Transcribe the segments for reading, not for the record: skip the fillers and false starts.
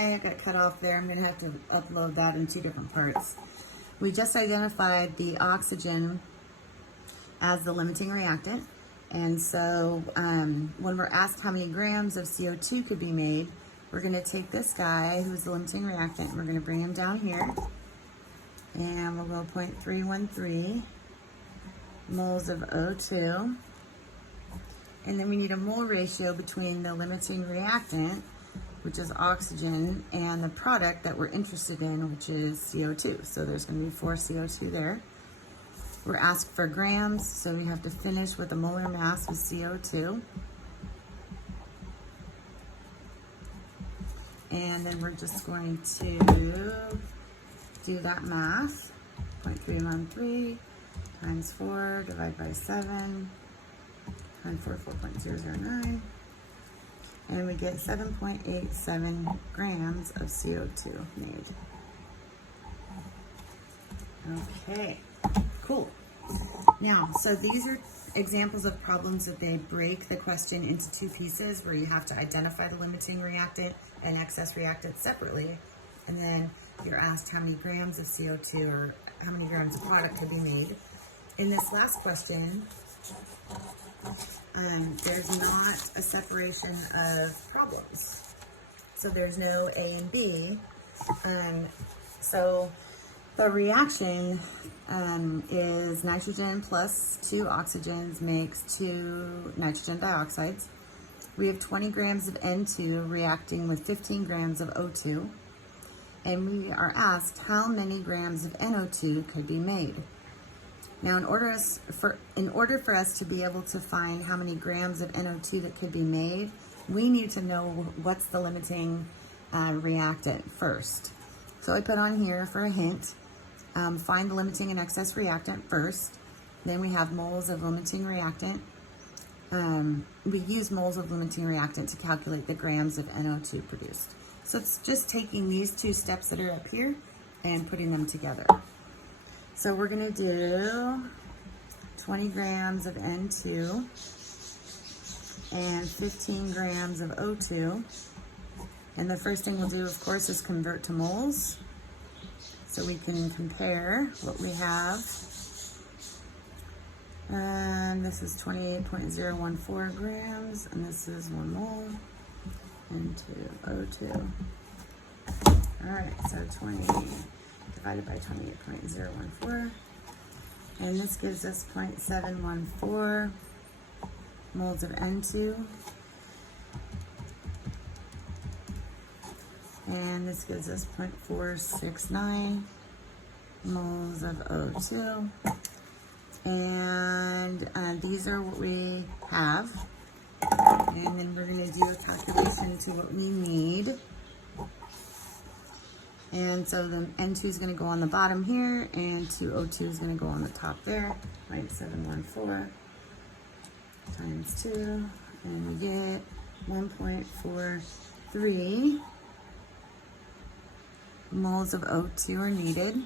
why I got cut off there. I'm going to have to upload that in two different parts. We just identified the oxygen as the limiting reactant. And so when we're asked how many grams of CO2 could be made, we're going to take this guy who's the limiting reactant, and we're going to bring him down here. And we'll go 0.313 moles of O2. And then we need a mole ratio between the limiting reactant, which is oxygen, and the product that we're interested in, which is CO2. So there's going to be 4 CO2 there. We're asked for grams, so we have to finish with a molar mass with CO2. And then we're just going to do that math. 0.313 times 4 divided by 7 times 4.009. And we get 7.87 grams of CO2 made. Okay, cool. Now, so these are examples of problems that they break the question into 2 pieces, where you have to identify the limiting reactant and excess reactant separately, and then you're asked how many grams of CO2 or how many grams of product could be made. In this last question, there's not a separation of problems. So there's no A and B. So the reaction is nitrogen plus 2 oxygens makes 2 nitrogen dioxides. We have 20 grams of N2 reacting with 15 grams of O2. And we are asked how many grams of NO2 could be made. Now, in order for us to be able to find how many grams of NO2 that could be made, we need to know what's the limiting reactant first. So I put on here for a hint, find the limiting and excess reactant first. Then we have moles of limiting reactant. We use moles of limiting reactant to calculate the grams of NO2 produced. So it's just taking these 2 steps that are up here and putting them together. So we're going to do 20 grams of N2 and 15 grams of O2. And the first thing we'll do, of course, is convert to moles, so we can compare what we have. And this is 28.014 grams, and this is 1 mole, N2, O2. All right, so 20 divided by 28.014, and this gives us 0.714 moles of N2, and this gives us 0.469 moles of O2, and these are what we have, and then we're going to do a calculation to what we need. And so the N2 is going to go on the bottom here, and 2O2 is going to go on the top there. 0.714 times 2, and we get 1.43 moles of O2 are needed.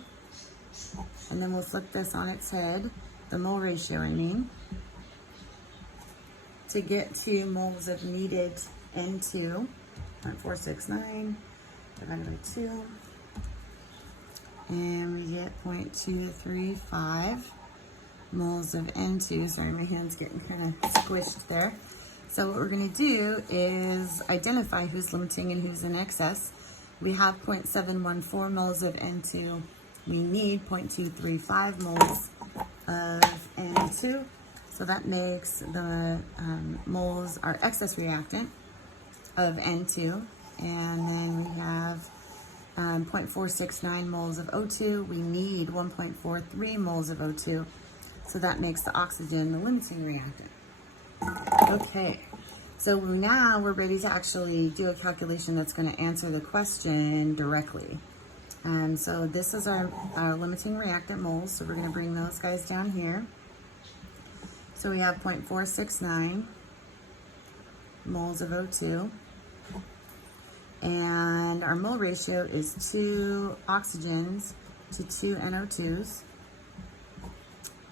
And then we'll flip this on its head, the mole ratio, I mean, to get to moles of needed N2, 0.469 divided by 2. And we get 0.235 moles of N2. Sorry, my hand's getting kind of squished there. So what we're going to do is identify who's limiting and who's in excess. We have 0.714 moles of N2. We need 0.235 moles of N2. So that makes the moles our excess reactant of N2. And then we have 0.469 moles of O2. We need 1.43 moles of O2. So that makes the oxygen the limiting reactant. Okay, so now we're ready to actually do a calculation that's going to answer the question directly. So this is our limiting reactant moles. So we're going to bring those guys down here. So we have 0.469 moles of O2. And our mole ratio is 2 oxygens to 2 NO2s.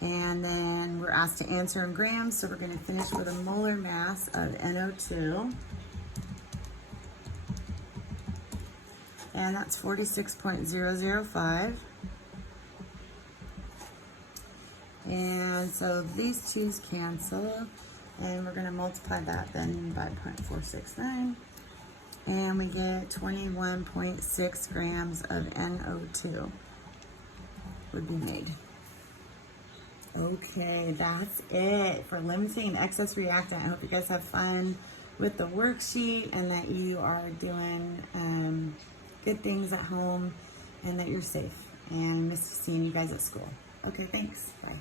And then we're asked to answer in grams, so we're going to finish with a molar mass of NO2. and that's 46.005. And so these twos cancel, and we're going to multiply that then by 0.469, and we get 21.6 grams of NO2 would be made. Okay, that's it for limiting excess reactant. I hope you guys have fun with the worksheet and that you are doing good things at home and that you're safe. And I miss seeing you guys at school. Okay, thanks. Bye.